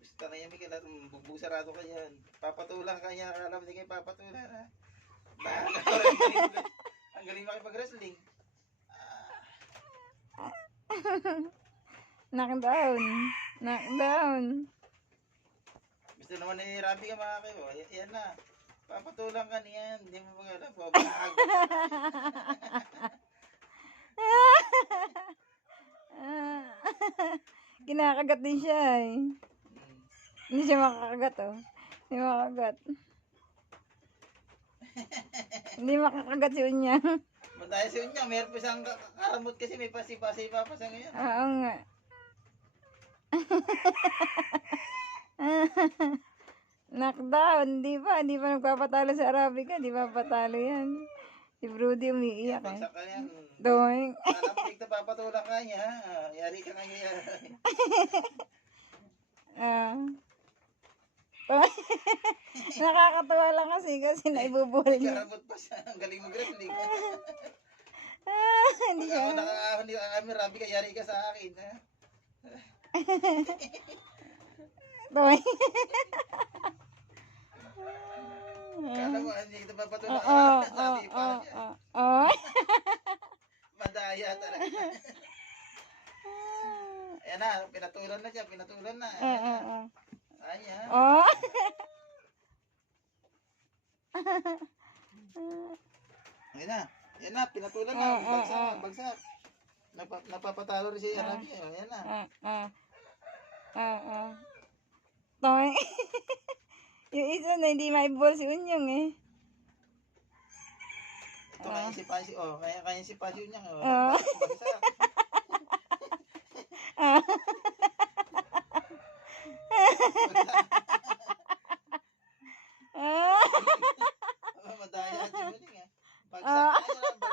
Gusto na yan, Miguel. Bugbusarado ka yan. Papatulang ka yan. Alam, hindi kayo papatulan, ha? Ang galing makipag-wrestling. Knockdown. Knockdown. Gusto naman ni Rabi ka mga kayo. Yan na. Papatulang ka niyan. Hindi mo mag-alam. Babahag. Kinakagat din siya eh. Hindi siya makakagat oh. Hindi makakagat. Hindi makakagat si Unya. Madaya si Unya. Meron pa siyang karamot kasi may pasi-pasi pa siya ngayon. Oo nga. Knockdown. Di ba nagpapatalo sa Arabica. Di ba patalo yan. Si Brody umiiyak eh. Pagsak ka yan. Doing. Alam mo, tigta papatulang ka niya. Yari ka na ngayon. Nakakatawa lang kasi naibubuhol niya. Karamot pa siya. Ang galing mag-wrestling. Hindi Pag siya. ako nakakahon ni kami, Rabi ka, yari ka sa akin. Ha? Doing. Kala mo, hindi kita papatulang. Oo. Nasipa niya. Madaya talaga. Ayan na, pinatulan na siya, pinatulan na. Ayan. Oh. Ayan na, ayan na, pinatulan na. Bagsak, bagsak. Napapatalo rin si Arabi. Ayan na. Toy. Yung isa na hindi maibol si Unyong eh. Ito kaya si Pasi, kaya si Pasi niya. Bagsak. Madaya si Muling. Bagsak na yan.